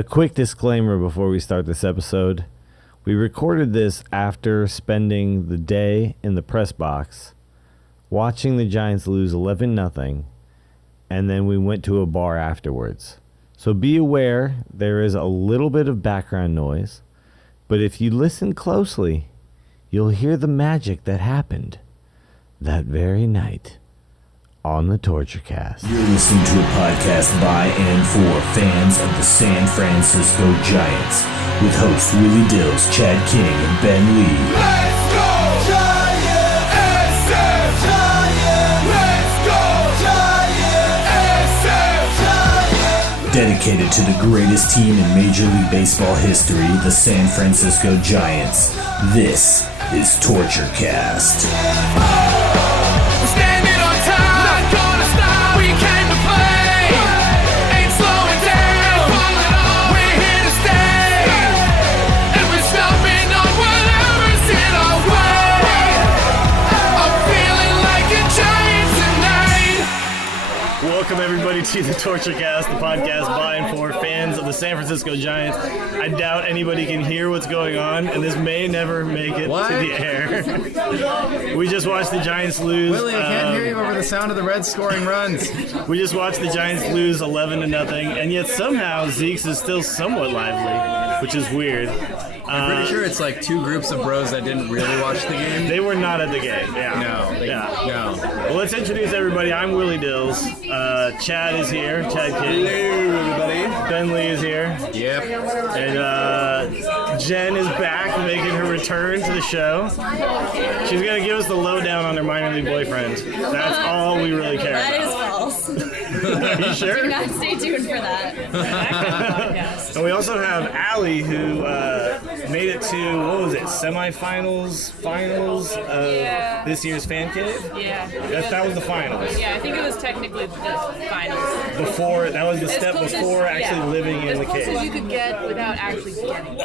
A quick disclaimer before we start this episode. We recorded this after spending the day in the press box, watching the Giants lose 11-0, and then we went to a bar afterwards. So be aware there is a little bit of background noise, but if you listen closely, you'll hear the magic that happened that very night on the TortureCast. You're listening to a podcast by and for fans of the San Francisco Giants with hosts Willie Dills, Chad Kinney, and Ben Lee. Let's go Giants! SF Giants! Let's go Giants! SF Giants! Dedicated to the greatest team in Major League Baseball history, the San Francisco Giants. This is TortureCast. Welcome everybody to the TortureCast, the podcast by and for fans of the San Francisco Giants. I doubt anybody can hear what's going on, and this may never make it to the air. We just watched the Giants lose. Willie, I can't hear you over the sound of the Reds scoring runs. We just watched the Giants lose 11-0, and yet somehow Zeke's is still somewhat lively, which is weird. I'm pretty sure it's like two groups of bros that didn't really watch the game. They were not at the game. Yeah. No. Well, let's introduce everybody. I'm Willie Dills. Chad is here. Chad Kidd. Hello, everybody. Ben Lee is here. Yep. And Jen is back, making her return to the show. She's going to give us the lowdown on her minor league boyfriend. That's all we really care That about. is false. Are you sure? Do not stay tuned for that. And we also have Allie, who made it to, what was it, semifinals, finals of this year's Fan Cave? Yeah. That was the finals. Yeah, I think it was technically the finals. Before, that was the step before actually living in the As close as you cave. could get without actually getting it.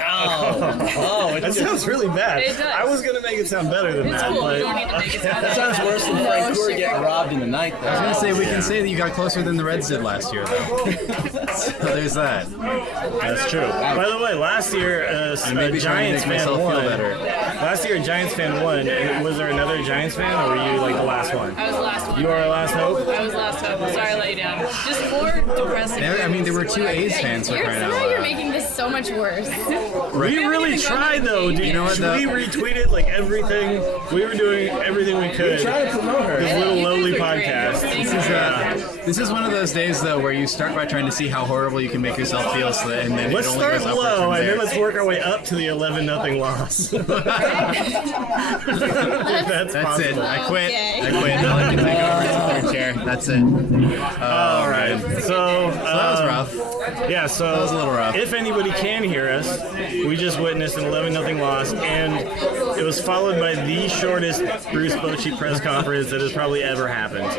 That sounds really bad. It does. I was going to make it sound better than It's that, cool. but You don't need to make it sound That sounds worse than Frank Gore getting robbed in the night, though. I was going to say, we can say that you got closer than the Reds did last year, though. So there's that. that's true. By the way, last year a Maybe trying Giants to make fan myself won. feel better. Last year a Giants fan won. Was there another Giants fan, or were you like the last one? I was the last one. You are our last hope? I was the last hope. Sorry I let you down. Just more depressing. I mean, there were two A's fans for crying out Somehow you're loud. making this so much worse. We really tried though, dude. You know what, Should though? we retweeted like everything? We were doing everything we could. Trying to promote her. This little You lowly guys are great. podcast. This is one of those days, though, where you start by trying to see how horrible you can make yourself feel, and then Let's it only start goes upward low from and then there. let's work our way up to the 11-0 loss. If that's That's possible. it. I quit. Okay. I quit. Now I can take over the third chair. That's it. All right. So That was rough. Yeah, so That was a little rough. if anybody can hear us, we just witnessed an 11-0 loss, and it was followed by the shortest Bruce Bochy press conference that has probably ever happened.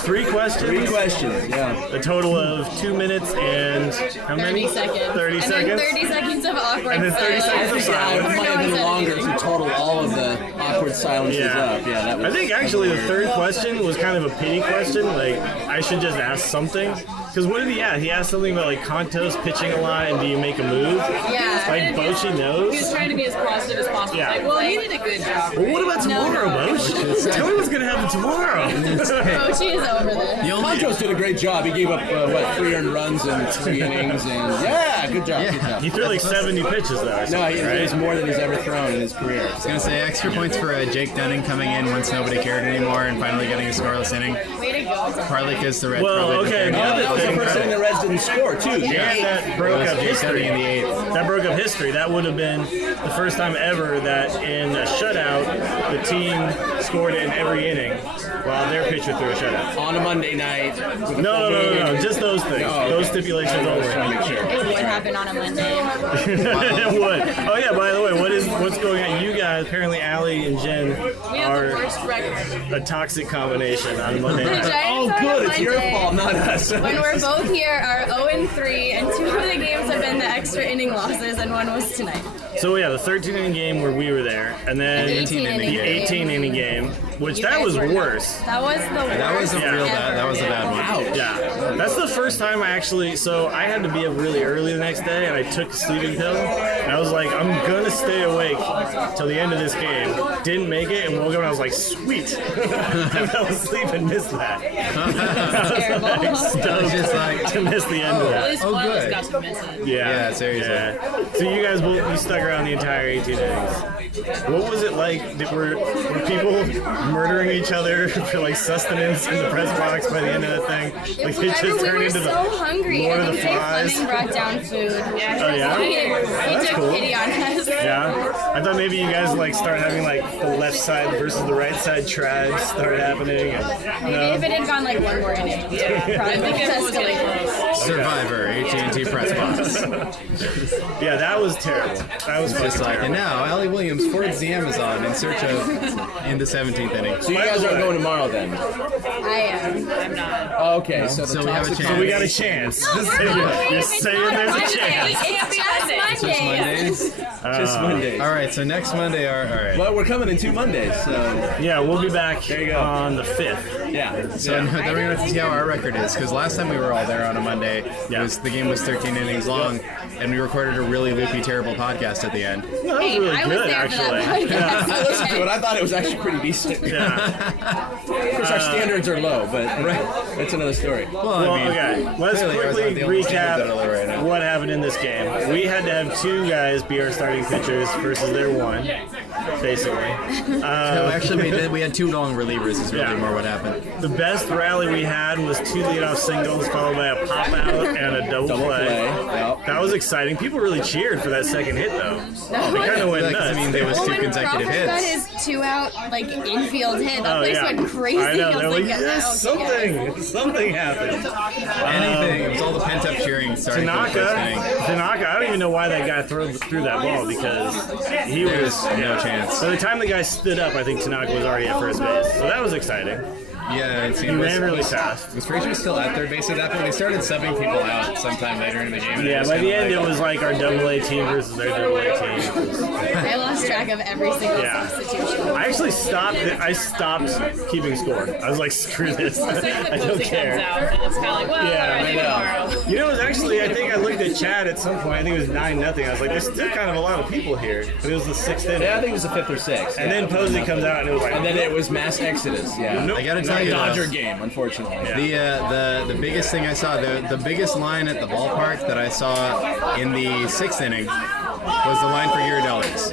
Three questions. 3 questions, yeah. A total of 2 minutes and how 30 many? seconds. 30 and seconds. then 30 seconds of awkward And then 30 seconds of silence. It silence. might have been longer if you total all of the awkward silences up. Yeah, that was. I think actually the third question was kind of a pity question. Like, I should just ask something. Because what did he ask? He asked something about like Contos pitching a lot and do you make a move? Yeah. Like Bochy He was knows. trying to be as positive as possible. Yeah. Like, well, he did a good job. Well, what about tomorrow, Boch? Tell me what's gonna happen tomorrow. Bochy is over this. Contos did a great job. He gave up, 3 earned runs in 3 innings, and good job. Good job. He threw like 70 pitches though. I No, think, it's more than he's ever thrown in his career. I was going to say extra points for Jake Dunning coming in once nobody cared anymore and finally getting a scoreless inning. Way to go. Partly because the Reds Well, probably okay, didn't the care. other That was the thing, first inning the Reds didn't score, too. and that broke up Jake history. Dunning in the 8th. That broke up history. That would have been the first time ever that in a shutout, the team scored in every inning while their pitcher threw a shutout. On a Monday night. With a No, just those things. Oh, okay. Those stipulations I was trying only. to make sure. It would happen on a Monday. It would. Oh yeah, by the way, what's going on? You guys, apparently Allie and Jen We have the are worst record. a toxic combination on Monday The night. Giants on good. a It's your Monday, fault, not us. when we're both here, are 0-3, and 2 of the games have been the extra inning losses, and 1 was tonight. So yeah, the 13-inning game where we were there, and then The 18-inning the 18-inning game, which You that guys was were not. worse. That was the worst. That was a real bad. That was a bad one. Yeah, that's the first time I actually. So I had to be up really early the next day, and I took a sleeping pill. And I was like, I'm gonna stay awake till the end of this game. Didn't make it, and woke up and I was like, sweet. I fell asleep and missed that. terrible. Stoked just like- to miss the end of At that. least one of us good. got to miss it. Yeah, seriously. So you guys both you stuck around the entire 18 innings. What was it like? Were people murdering each other for like sustenance in the press box by the end of that thing? Like it just we turned were into so the hungry. Lord I of the think Jay Flies. Fleming brought down food. Oh, yeah? He That's took cool. pity on us. Yeah, I thought maybe you guys like start having like the left side versus the right side triads start happening. And, Maybe if it had gone like one more inning, yeah, probably I think it was getting escalated. close. Survivor, AT&T Pressbox. yeah, that was terrible. That was Just fucking like, and terrible. now Allie Williams fords the Amazon in search of in the 17th inning. So you guys aren't going tomorrow then? I am. I'm not. Oh, okay, so the So we have a toxic chance. So we got a chance. Just saying, you're saying there's a chance. It's just Monday. just Mondays. All right, so next Monday, all right. Well, we're coming in 2 Mondays, so Yeah, we'll be back There you go. on the 5th. yeah. So then we're gonna have to see how our record is, because last time we were all there on a Monday, the game was 13 innings long, and we recorded a really loopy, terrible podcast at the end. No, that was Hey, really I was good, there for actually. that podcast. I listened to it. I thought it was actually pretty decent. Yeah. Of course, our standards are low, but that's another story. Well, Well, I mean, okay. Let's clearly ours quickly aren't the only standards that are low right recap now. what happened in this game. We had to have 2 guys be our starting pitchers versus their 1, basically. No, actually, we had 2 long relievers. Is really Yeah. more what happened. The best rally we had was 2 leadoff singles followed by a pop out and a double play. Yep. That was exciting. People really cheered for that second hit, though. They kind of went Like, nuts. I mean, there was Well, 2 when consecutive Crawford got hits. his 2-out like infield hit, that Oh, place yeah. went crazy. I know. was They're like, like, yes, oh, yes. something happened. Anything. It was all the pent up cheering starting from the first inning. Tanaka, I don't even know why that guy threw that ball because he There was was no chance. By the time the guy stood up, I think Tanaka was already at first base. So that was exciting. Yeah, it He seemed ran really fast. Was Frazier still at third base at that point? They started subbing people out sometime later in the game. and it Yeah, was by the kinda end like- it was like our AA team versus their AA team. I lost track of every single Yeah. substitution. I actually stopped keeping score. I was like, screw this. The second I the don't posting care. comes out, and it's kind of like, well, Yeah, alright, I tomorrow. You know, it was actually, I think I looked at Chad at some point. I think it was 9-0. I was like, there's still kind of a lot of people here. But it was the 6th inning. Yeah, I think it was the 5th or 6th. And then Posey comes out and it was like, And then it was mass exodus. Yeah. Nope. I gotta tell A you, Dodger though, game, unfortunately. the biggest thing I saw, the biggest line at the ballpark that I saw in the 6th inning was the line for Ghirardelli's.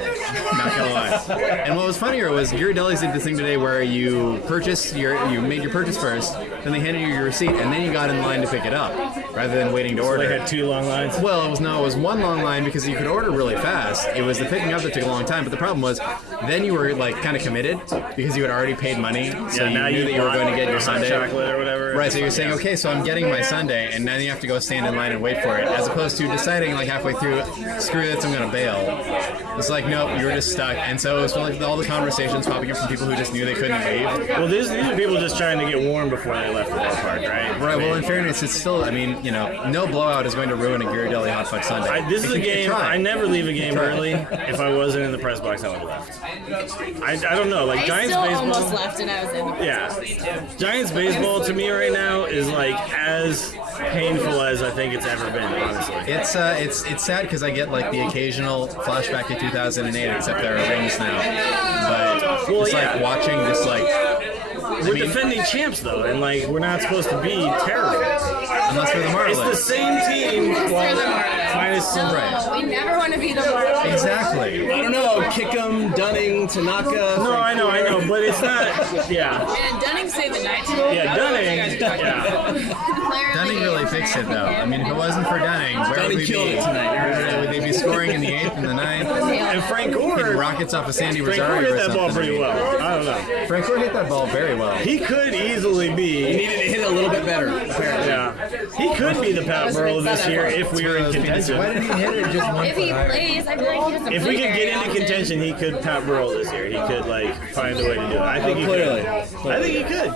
Not gonna lie. And what was funnier was Ghirardelli's did this thing today where you made your purchase first, then they handed you your receipt, and then you got in line to pick it up rather than waiting to order. They had 2 long lines. Well, it was one long line because you could order really fast. It was the picking up that took a long time, but the problem was then you were like kind of committed because you had already paid money, so you knew that you were going to get your hot Sunday. chocolate or whatever. Right, so you're saying, okay, so I'm getting my Sunday, and then you have to go stand in line and wait for it, as opposed to deciding like halfway through, screw this, I'm gonna bail. It's like, nope, you were just stuck, and so it was like all the conversations popping up from people who just knew they couldn't leave. Well, these are people just trying to get warm before they left the ballpark, right? Right. Well, in fairness, it's still. I mean, no blowout is going to ruin a Ghirardelli Hot Fudge Sunday. This is a game. Try. I never leave a game early. If I wasn't in the press box, I would have left. I don't know. Like I Giants still baseball. almost left and I was in the Yeah. Giants baseball to me right now is like as painful as I think it's ever been. Honestly. It's sad because I get like the occasional flashback to 2008, except there are rings now. But Well, it's yeah. like watching this like. We're defending champs though, and like we're not supposed to be terrible. Unless we're the It's the Marlins. same team. They're the Marlins. Minus some. No, we never want to be the Marlins. Exactly. I don't know. Kickham, Dunning, Tanaka. No, I know, but it's not. Yeah. And Dunning saved the night. Yeah, Dunning. Yeah. Player of the Dunning game really for fixed it every though. year. I mean, if it wasn't for Dunning, where Dunning would we killed be? it tonight. Would they be scoring in the 8th and the 9th? And Frank Gore. Hitting rockets off of Sandy Frank Rosario Gore or hit that ball something. pretty well. I don't know. Frank Gore hit that ball very well. He could easily be. Needed to hit it a little bit better, apparently. Yeah. He could be the Pat Burrell this year if we were in contention. Why didn't he hit it just one If he foot higher? plays, I feel like he doesn't If play we could very get into often. contention, he could Pat Burrell this year. He could like find a way to do it. I think he Clearly. could. I think he could.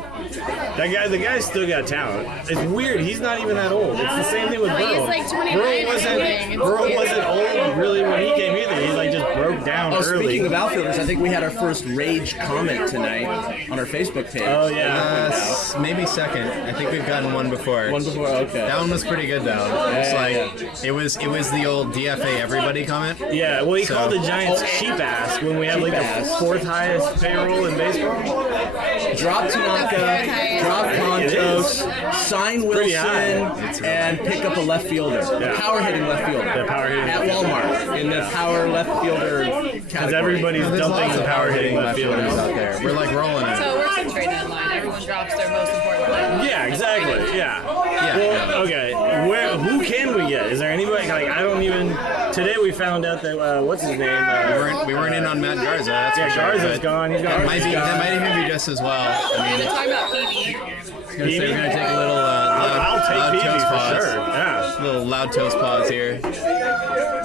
The guy still got talent. It's weird. He's not even that old. It's the same thing with But Burrow. he's like 29 or something. Burrow wasn't old really when he came either. He like just broke down early. Speaking of outfielders, I think we had our first rage comment tonight on our Facebook page. Oh yeah. Maybe second. I think we've gotten one before. One before, okay. That one was pretty good though. It was it was the old DFA everybody comment. Yeah. Well, he called the Giants cheap ass when we have like the fourth highest payroll in baseball. Drop Tanaka, drop Contos, sign Wilson, and pick up a left fielder. A power hitting left fielder. The power hitting at Walmart in the power left fielder category. Because everybody's dumping the power hitting left fielders out there. We're like rolling it. So it works in trade deadline. Everyone drops their most important player. Yeah, exactly. Yeah. Well, okay. Who can we get? Is there anybody? Like, I don't even. Today we found out that what's his name? We weren't in on Matt Garza. That's for sure. Garza's gone. He's gone. That might even be just as well. I mean, Talking about Phoebe. we're gonna take a little I'll loud take toast Phoebe for pause. sure. Yeah. A little loud toast pause here.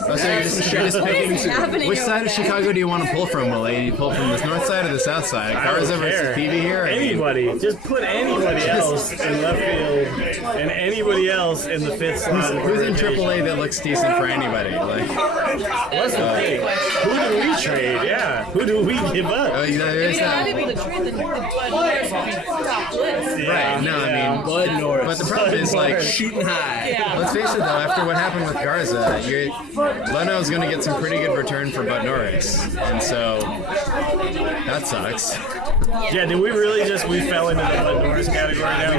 So you're just picking. happening Which side over of Chicago do you want to pull from, Willie? You pull from the north side or the south side? I don't Garza care. versus Phoebe here? I mean, Anybody. Just put anybody else in left field and anybody else in the fifth slot. who's in AAA that looks decent for anybody? Like, What's the thing? Who do we trade? Yeah. Who do we give up? oh, there is If you're not that. able to trade the Bud Norris would be top list. Right? No, I mean, Bud Norris. but the problem is like. Shooting high. Let's face it though, after what happened with Garza, Leno's going to get some pretty good return for Bud Norris. And so, that sucks. Yeah, did we really we fell into the Bud Norris category now?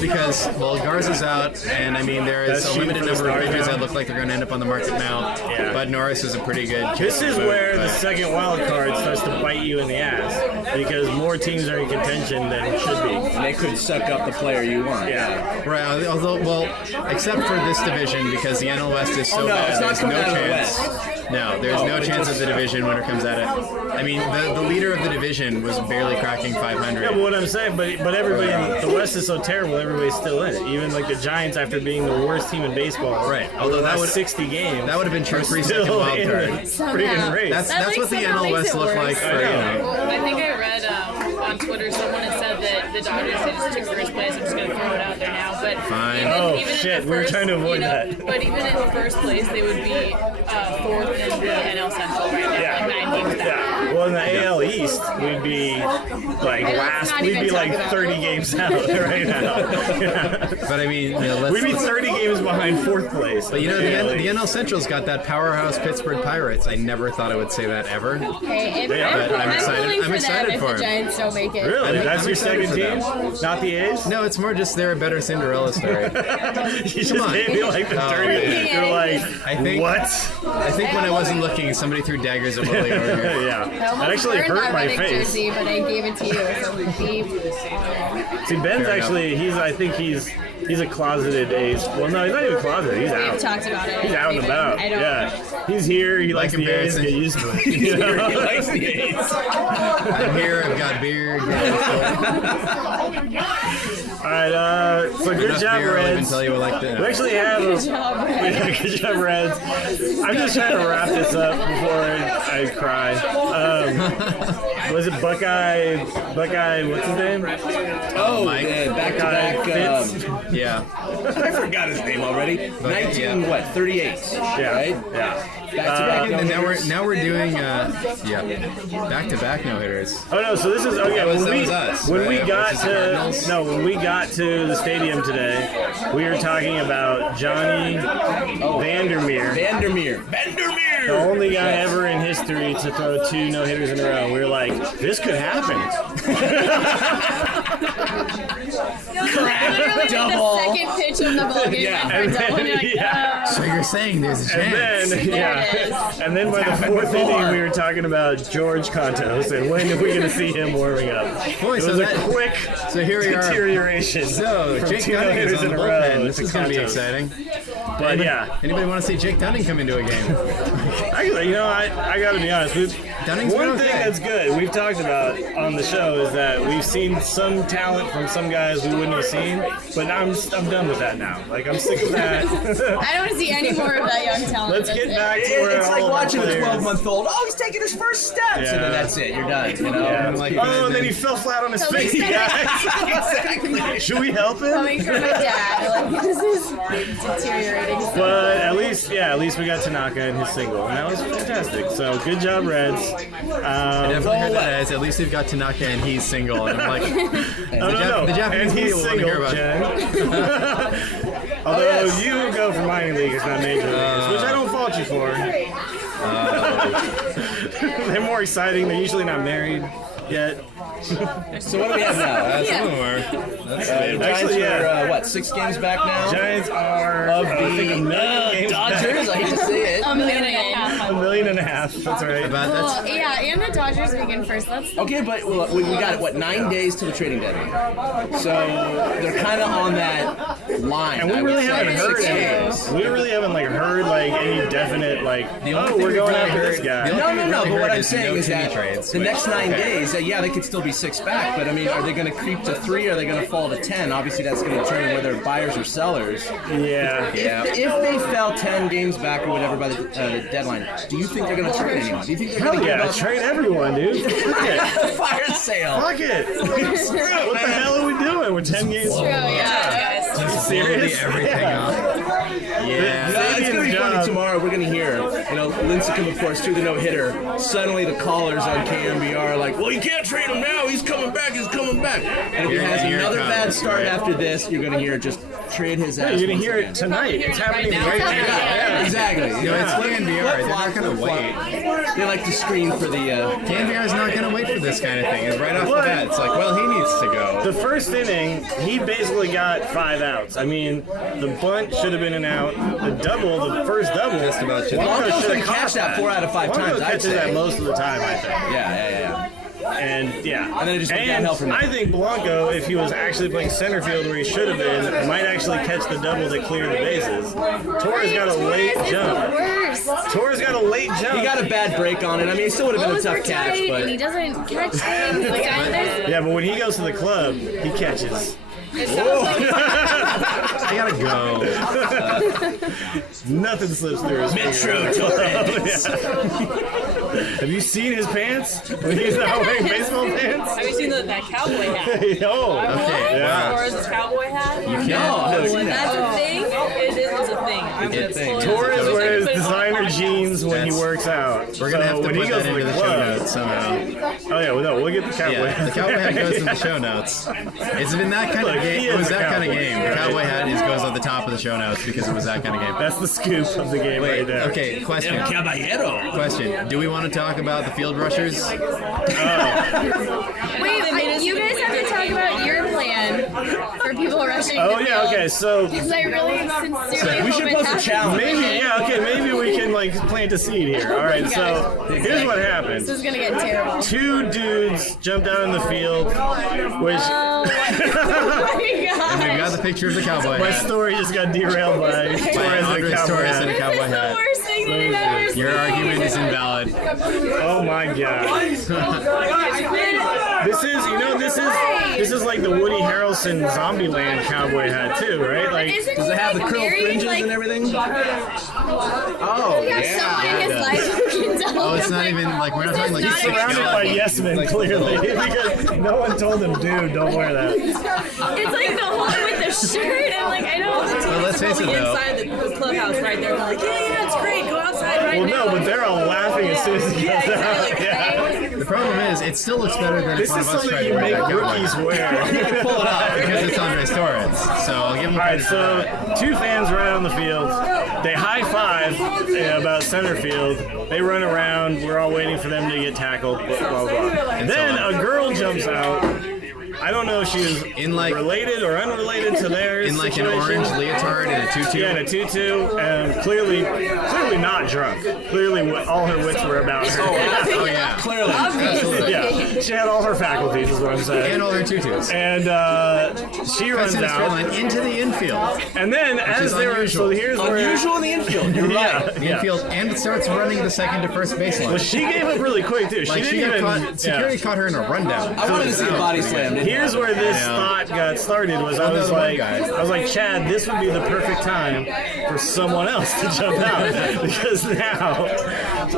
Because Garza's out, and I mean, there is That's a limited shooting for the number of stars pitchers now. that look like they're going to end up on the market now. Yeah. Bud Norris is a pretty good This is where the but- second wild card starts to bite you in the ass because more teams are in contention than it should be. And they could suck up the player you want. Yeah. Right, although, except for this division, because the NL West is so no, bad, it's not there's coming no out of the chance. West. No, there's no chance of the division winner comes at it. I mean, the leader of the division was barely cracking 500. Yeah, but what I'm saying, but everybody in the West is so terrible, everybody's still in it. Even like the Giants, after being the worst team in baseball, Right. Although that was 60 games, That would have been true are for still second wild in card. the freaking race. That's That, what the somehow NL makes West it looked like worse. for, I think I read on Twitter someone had said that the Dodgers they just took first place. I'm just going to throw it out there now. But Fine. even Shit, in the we were first, trying to avoid that. But even in first place, they would be fourth in the NL Central right now, Yeah. like 9 games back. Yeah. Well, in the AL East, we'd be like last. not We'd even be talk like about 30 it. games out right now. But I mean, let's. We'd be 30 games behind fourth place. But you know, in the AL NL Central's got that powerhouse Pittsburgh Pirates. I never thought I would say that ever. Okay, if Yeah, but I'm excited- pulling I'm for excited them for if it. the Giants don't make it. Really? That's I'm your excited second for team? Not the A's? No, it's more just they're a better Cinderella story. You just on. gave me like the No. dirty. You're like, I think- what? I think when I wasn't looking, somebody threw daggers at Willie over here. Yeah. I That almost actually burned hurt my Reddick face. jersey, but I gave it to you. So we deep. See, Ben's Fair actually, I think he's a closeted A's. Well, no, he's not even closeted. He's We've out. talked about it. He's out and about. I don't. Yeah. He's here. He likes the A's. embarrassing. Get used to it. You know? He likes the A's. I'm here. I've got beard. All right. So good Enough job, beer, I'll even Reds. tell you what like We that. actually have a job, good job, Reds. I'm just trying to wrap this up before I cry. Was it Buckeye? What's his name? Oh, Mike. back-to-back. Fitz? Yeah. I forgot his name already. 19, yeah. what? 38. Yeah. Right? Yeah. Back-to-back. And now we're doing back-to-back no hitters. Oh no! So this is okay. That was us, when right? we got Versus the Cardinals? when we got to the stadium today, we were talking about Johnny Vandermeer, the only guy ever in history to throw 2 no hitters in a row. We were like, this could happen. Literally Double. the second pitch of the ball game Yeah. went for a double. And you're like, Yeah. So you're saying there's a And chance? then, it and then by the fourth inning, we were talking about George Contos and when are we going to see him warming up? Boy, It so was a that- quick so here we are. deterioration. So from Jake 2 Gunning is no-hitters on in the a row bullpen. This to is going to be Contos. exciting. But yeah. Anybody want to see Jake Dunning come into a game? Actually, I got to be honest. Dunning's One been thing okay. that's good we've talked about on the show is that we've seen some talent from some guys we wouldn't have seen, but I'm done with that now. Like, I'm sick of that. I don't want to see any more of that young talent. Let's get back to where It's like all of our watching a players- 12-month-old. Oh, he's taking his first steps, and then that's it. You're done. You know. Yeah. Like, Oh, and then he fell flat on his face, guys. Exactly. Should we help him? Coming from my dad, like, this is deteriorating. But at least we got Tanaka in his single, and that was fantastic. So good job, Reds. I definitely heard that as at least they've got Tanaka and he's single. And I'm like, the Japanese and media he's will want to hear single, about it. Jen. Although you go for minor leaguers, not major leaguers, which I don't fault you for. They're more exciting. They're usually not married yet. So what do we have now? Some of them are. The Giants Actually, are, what, 6 games back now? Giants are Of I think, a the million games Dodgers, back. I hate to say it. $1.5 million. $1.5 million. That's right. About Well, that's yeah, and the Dodgers begin first. Let's. Okay, but we got, what, 9 days till the trading deadline. So they're kind of on that line. And we I really would say. haven't heard 6 anything. games. We really haven't heard any definite only oh, thing we're we've going really after heard- this guy. the only No, really but what heard I'm is saying no is Timmy that trades, the which- next 9 days, yeah, they could still be 6 back, but I mean, are they going to creep to 3? Are they going to fall to 10? Obviously, that's going to determine whether they're buyers or sellers. Yeah. If they fell 10 games back or whatever by the deadline, do you think they're going to trade anyone? Do you think they're Hell going to yeah, give up trade everyone, dude. Fuck it. fire sale? Fuck it. What the hell are we doing? We're 10 games. True, yeah. Just serious? everything up. Yeah. So it's going to be funny tomorrow. We're going to hear, Lincecum, of course, threw the no-hitter. Suddenly the callers on KMBR are like, well, you can't trade him now. He's coming back. And if he has another bad start after this, you're going to hear just trade his ass. You're going to once hear again. it tonight. It's happening now. right now. Yeah, exactly. It's playing VR. They're not going to wait. They like to screen for the... KMBR's not going to wait for this kind of thing. It's right off the bat. It's like, well, he needs to go. The first inning, he basically got 5 outs. I mean, the bunt should have been an out. The first double. Just about should have. Blanco Blanco's should been have caught catch that 4 out of 5 Blanco times, I'd catches say. that most of the time, I think. Yeah. And yeah, And then it just went downhill from there. I think Blanco, if he was actually playing center field where he should have been, might actually catch the double to clear the bases. Torres got a late jump. Worst. Torres got a late jump. He got a bad break on it. I mean, it still would have been a Those tough were catch, tight, and he but... doesn't catch things. Like, Yeah, but when he goes to the club, he catches. I got to go. Nothing slips through his Metro fingers. Have you seen his pants? When he's not wearing baseball pants? Have you seen that cowboy hat? Oh, Okay, yeah. Torres' cowboy hat? No, I haven't seen That's that. a thing? It is a thing. I'm It's a thing. Torres wears Put it on designer the jeans when he That's- works out. We're going to have to when put he goes that to into the the show club. notes somehow. Oh yeah, well, no, we'll get the cowboy. Yeah, the cowboy hat goes in the show notes. It's been that kind Look, of game. he It is was a that kind of cowboy. game. The cowboy hat goes on the top of the show notes because it was that kind of game. That's the scoop of the game right Wait, there. okay, question. Caballero. Question. Do we want to talk about the field rushers? Wait, you guys have to talk about your plan for people rushing Oh the yeah, field. okay, so Because I really sincerely We hope should it post a happens. challenge. maybe we can plant a seed here. All right, so here's what happened. This is gonna get terrible. 2 dudes jumped out in the field, which Oh my god. And we've got the picture of the cowboy my hat. story just got derailed by By Torres Andres and cowboy Torres hat. and a This cowboy is the hat. worst thing that I've ever seen. Your argument is invalid. Oh my god. This is like the Woody Harrelson Zombieland cowboy hat too, right? Like Isn't Does he it have the like curl married, fringes like, and everything? Oh, he has someone in his life who can tell Oh, it's him, not like, even like we're not this talking like is he's not a surrounded by yes men clearly because no one told him, dude, don't wear that. It's like the whole with the shirt and like I don't. Well, let's face it though. Inside the clubhouse right there. They're like, yeah, it's great. Go outside right Well, now. no, but they're all laughing as soon as he Yeah, comes out. exactly. Yeah. The problem is, it still looks better than This if one is of us tried something to you wear make that cowboy rookies hat. wear. Pull it up. Because it's Andres Torres. So I'll give him All right, credit for so 2 fans run on the field. They high five about center field. They run around. We're all waiting for them to get tackled. Blah blah blah. And then a girl jumps out. I don't know if she was related or unrelated to theirs. In like situation. an orange leotard and a tutu. Yeah, and a tutu, and clearly not drunk. Clearly, all her wits were about her. Oh yeah, Clearly. Obviously. Yeah, she had all her faculties, is what I'm saying. and all her tutus. And she runs That's in a straight out. line into the infield. And then, as they were, unusual. so here's where. Unusual in the infield. You're right. The infield and starts running the second to first baseline. Well, she gave up really quick, too. Like she didn't got even. caught, security caught her in a rundown. I wanted to see a body slam. Here's where this thought got started. Was I was like, Chad, this would be the perfect time for someone else to jump out because now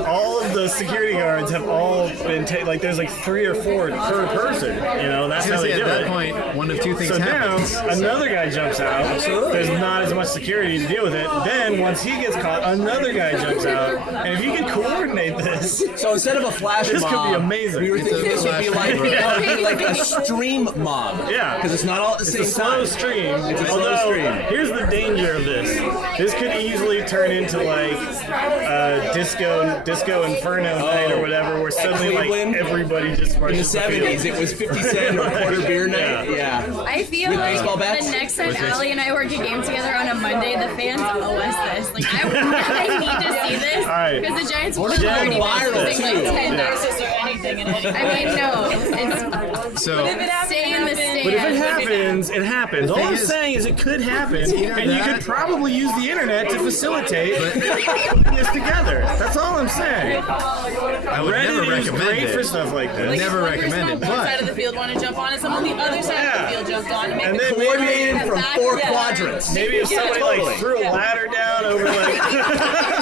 all of the security guards have all been like there's like 3 or 4 per person. You know, that's how they do At that it. point, one of two things So now happens. another guy jumps out. There's not as much security to deal with it. Then once he gets caught, another guy jumps out. And if you can coordinate this, So instead of a flash this mob, could be amazing. we were thinking this would be like a stream mob. Yeah, Because it's not all at the same it's a slow time. stream. It's a slow Although, stream. here's the danger of this. This could easily turn into like disco inferno night or whatever, where suddenly like Cleveland? everybody just In the rushes the 70s, field. it was 50 cent or a quarter beer night. Yeah. I feel With like baseball bats? the next time Allie and I work a game together on a Monday, the fans owe us this. Like, I need to see this right. because the Giants would Jen have already viral, been missing like too. 10 Nurses or anything in any I mean, no, it's So stay in the stand. But if it happens, it happens. All thing I'm is- saying is it could happen, either and you that- could probably use the internet to facilitate putting this together. That's all I'm saying. I would never Reddit is recommend great it. for stuff like this. Never recommend it, One side of but the field want to jump on and someone on the other side of the field jumped on to make And the then Coordinated from 4 Yeah. quadrants. maybe if somebody like threw a ladder down over like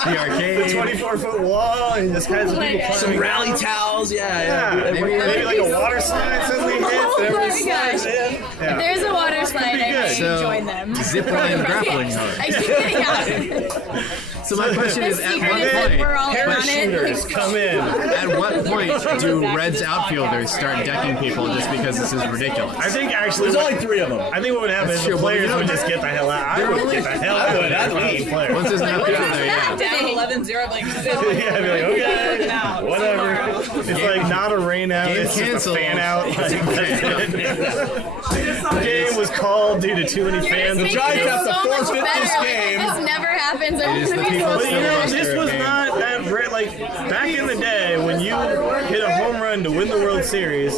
the the arcade. 24-foot wall and just kinds of people Some climbing rally out. towels. Yeah. Yeah, maybe like a water slide suddenly hits and Oh everybody my slides gosh. in. If Yeah. there's a water slide, I may So, join them. zip line grappling hook. I can't, yeah. So my question The is, at secret what is that point? we're all in on Parachuters it. come in. At what point do Reds outfielders start decking people just because this is ridiculous? I think actually, There's only 3 of them. I think what would happen That's is the true, but players you know- would just get the hell out. I would get the hell out of it. I'd leave. Player. Once there's an outfielder there, yeah. down 11-0, like Yeah, I'd be like, okay, whatever. It's like not a rain out, Game it's just a canceled. fan out. The game was called due to too many fans. It's Giants making have it to so much forfeit better. this Like, game. this never happens. I is want to the be people's so But you know, filibuster this was game. not that like back in the day when you hit a home run to win the World Series,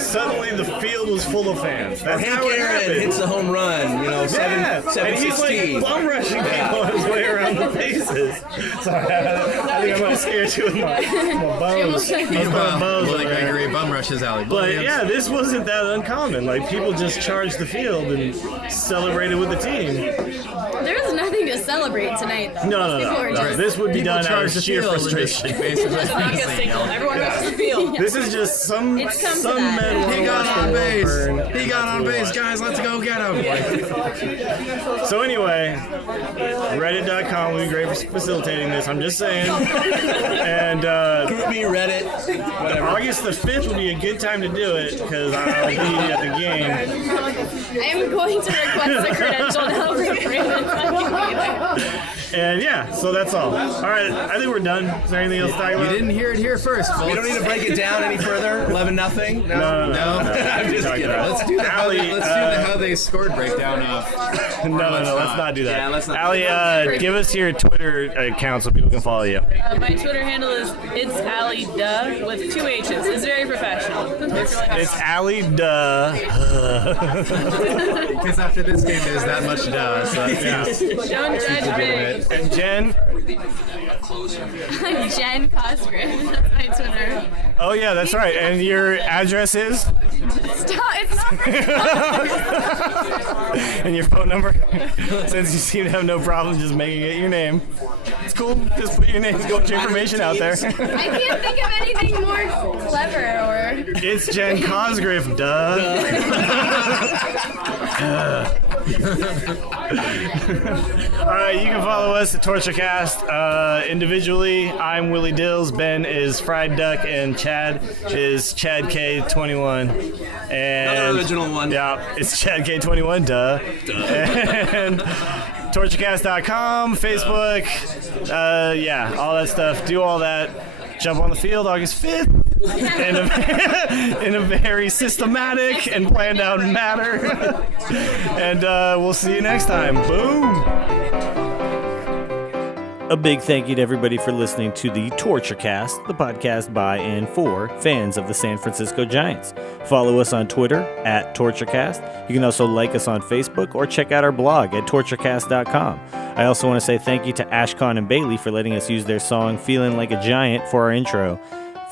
suddenly the field was full of fans. That's Hank how it Aaron happened. hits the home run, Yeah, and he's like 7-16. bum rushing people on his way around the bases. Sorry, I think I might scare you with my bows. Meanwhile, bows Willie over there. Gregory bum rushes Alley But Williams. yeah, this wasn't that uncommon. Like people just charged the field and celebrated with the team. There's nothing to celebrate tonight, though. No. People are just This would be People done out charge of the sheer field and just frustration. basically It's not gonna signal. Everyone rushes the field. This is just some It's come to some that. men want He to got watch on the world base. burn. He got on base, guys. Let's go get him. So anyway, Reddit.com would be great for facilitating this. I'm just saying. And Group me, Reddit, whatever. August the 5th would be a good time to do it because I'll be at the game. I am going to request a credential now for Brandon so I can be there. And yeah, so that's all. All right, I think we're done. Is there anything else to talk You about? didn't hear it here first, folks. We don't need to break it down any further. 11-0. No. I'm just kidding. Let's do the how Allie, they, let's do the how they scored breakdown of. No, let's not do that. Yeah, let's not. Allie, give us your Twitter account so people can follow you. My Twitter handle is it's Allie Duh with 2 H's. It's very professional. It's Allie Duh. Because after this game, there's that much duh. So that's Don't judge me. And Jen? I'm Jen Cosgrave. That's my Twitter. Oh yeah, that's right. And your address is? Stop. It's not And your phone number? Since you seem to have no problem just making it your name. It's cool. Just put your name, put your information out there. I can't think of anything more clever or. It's Jen Cosgrave, duh. Alright, you can follow us at TortureCast. Individually, I'm Willie Dills, Ben is Fried Duck, and Chad is Chad K21. And Another original one. Yeah, it's Chad K21, duh. And TortureCast.com, Facebook, yeah, all that stuff. Do all that. Jump on the field August 5th. in a very systematic and planned out manner. And we'll see you next time. Boom! A big thank you to everybody for listening to the TortureCast, the podcast by and for fans of the San Francisco Giants. Follow us on Twitter at TortureCast. You can also like us on Facebook or check out our blog at TortureCast.com. I also want to say thank you to Ashcon and Bailey for letting us use their song Feeling Like a Giant for our intro.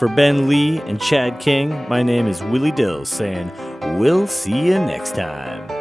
For Ben Lee and Chad King, my name is Willie Dills saying, we'll see you next time.